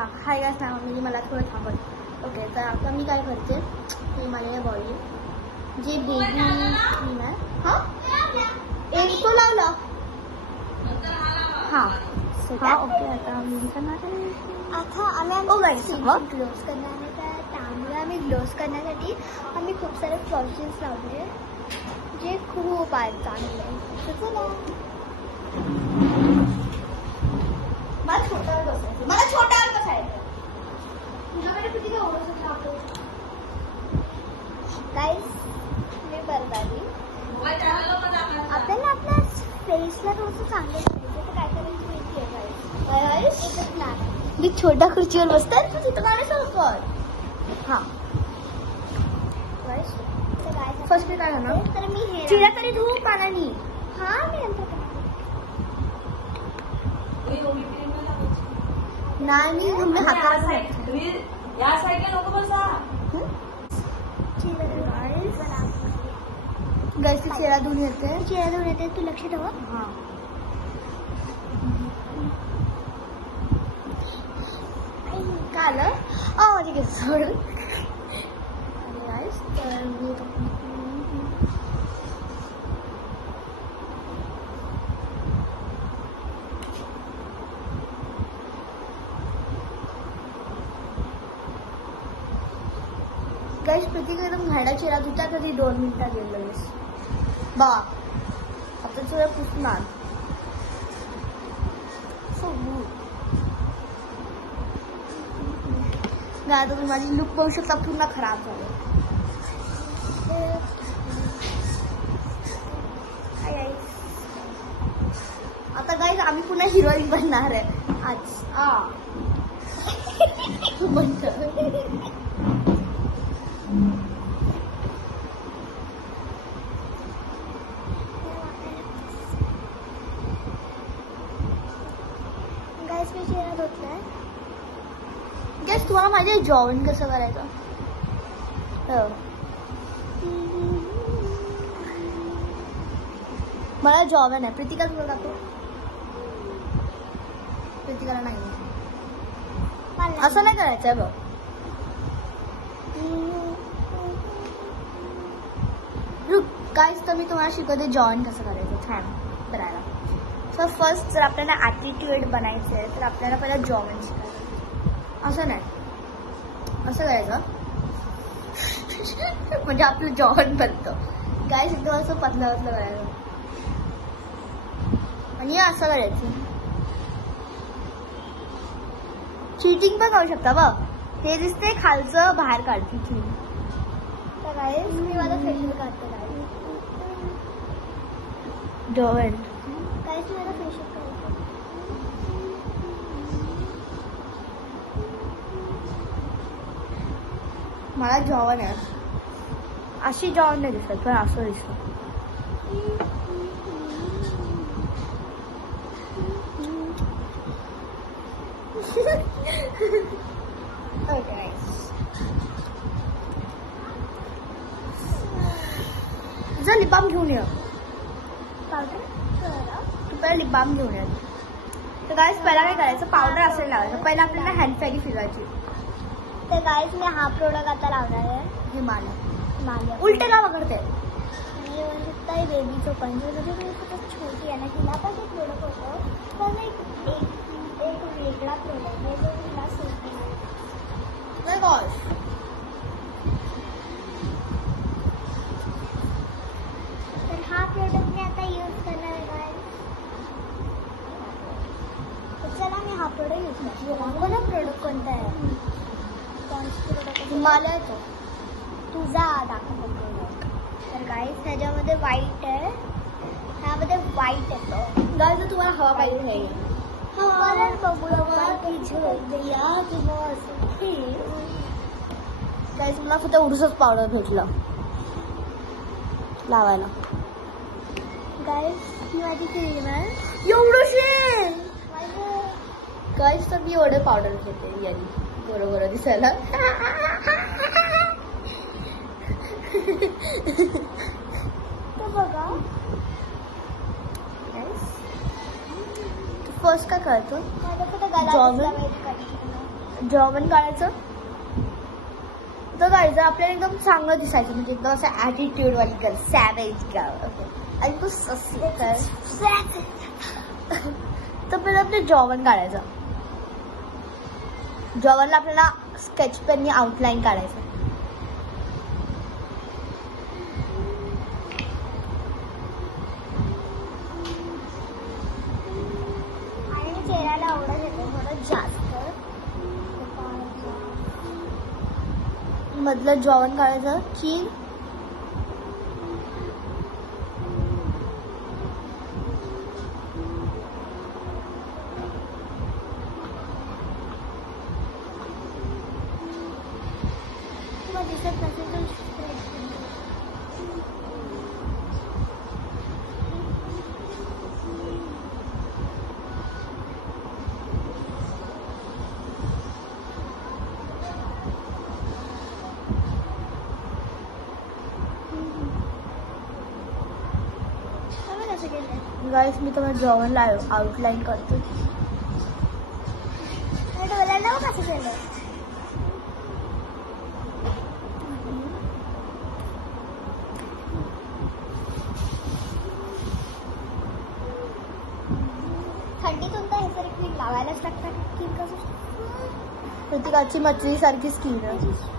हां hi guys मी मला थोडं थांबत. ओके तर आता मी काय करते ते मला हे बॉडी जे बेबी क्रीम आहे हां एक तो लावला हां हां ओके आता मी करणार आहे. आता आम्ही ग्लोव्स करणार आहे. तर त्यामुळे आम्ही ग्लोव्स करण्यासाठी आम्ही खूप सारे प्रोसेस लावले जे खूप आहेत चांगले. चला मला छोट्यावर बसायचं तुझ्याकडे किती काय ओळख लागतो गाईस मी परत आली. आपल्याला आपल्या फेसला थोडंसं चांगलं पाहिजे तर काय करायचं माहिती आहे गाईस एकच प्लॅन मी छोट्या खुर्चीवर बसतात तू तिथं गाणे कर. हां फर्स्ट मी काय करणार तर मी हे चिरा तरी धू पाण्यानी. हां मी नंतर नाही मी हाताला या साईडला नको बसा. गाईस चेहरा धुवून येते. चेहरा धुवून येते तू लक्ष ठेव. हां काय आलं माझे केस सोडून. गाईस तर मी गाईस प्रत्येक एकदम घायला चेहरा धुता कधी 2 मिनिटात गेलं लगेच बा आता चेहरा पुसणार. गाय तुम्ही माझी लुक पाहू शकता पूर्ण खराब झाले. आता गाईस आम्ही पुन्हा हिरोईन बनणार आहे आज. गाईस मी चेहरा धुतलाय. गॅस तुम्हाला माहिती आहे जॉइन कसं करायचं. मला जॉवन आहे. प्रीतिका तुला दाखव. प्रीतिकाला नाही असं नाही करायचं बघ. गाईस तर मी तुम्हाला शिकवते जॉइन कसं करायचं छान करायला. सो फर्स्ट जर आपल्याला ॲटिट्यूड बनायचं आहे तर आपल्याला पहिला जॉइन शिकायचं. असं नाही असं करायचं म्हणजे आपलं जॉइन बनतं. गाईस एकदम असं पतलं पतलं करायचं आणि असं करायचं. चीटिंग पण करू शकता बघ. ते दिसते खालचं बाहेर काढते चीटिंग. तर गाईस मी माझं फेशियल काढते. जॉइन गाईस माझं फेशियल काढते. मला जॉवन आहे. अशी जॉवन नाही दिसत पण असं दिसतं. ओके जर लिप बाम घेऊन ये. तू पहिला लिप बाम घेऊन ये. तर गाईस पहिला काय करायचं पावडर असेल लावायचं. पहिला आपल्याला हँड फॅगी फिरवायची. तर गाईस मी हा प्रोडक्ट आता लावणार आहे. हिमालय उलटे का वगळते. मी म्हणजे बेबीचं पण खूप छोटी आहे ना तिला पण एक प्रोडक्ट होतं पण एक वेगळा प्रोडक्ट आहे जो तिला सूट तर हा प्रोडक्ट मी आता यूज करणार आहे. तर चला मी हा प्रोडक्ट यूज करते. मला प्रोडक्ट कोणता आहे. प्रोडक्ट हिमालयाचं तुझा दाखवतो प्रोडक्ट. तर गाईस ह्याच्यामध्ये व्हाईट आहे. ह्यामध्ये व्हाईट येतो. गाईस तुम्हाला हवा पाहिजे गाईस मला फक्त एवढंच पावडर भेटलं लावायला. गाईस ही माझी क्रीम आहे एवढंशी. गाईस तर मी एवढे पावडर घेते यानी बरोबर दिसायला. बघा फर्स्ट काय करायचं जेवण काढायचं. तर काढायचं आपल्याला एकदम चांगलं दिसायचं, म्हणजे एकदम असं ॲटिट्यूड वाली गर्ल, सॅवेज गर्ल. ओके, आणि तू ससी कर. तर पहिलं आपलं जेवण काढायचं. जेवणला आपल्याला स्केच पेननी आउटलाईन काढायचं. आणि मी चेहऱ्याला आवडत येते थोडं जास्त. मधलं जेवण काढायचं की मग दिसत नसेल तर कसं केलं. गाईस मी तुम्हाला जेवणला आउटलाईन करतो. डोळ्याला कसं केलं. थंडीतून तर हे तरी क्रीम लावायलाच लागतात. क्रीम कसं ऋतिकाची मछली सारखी स्किन आहे.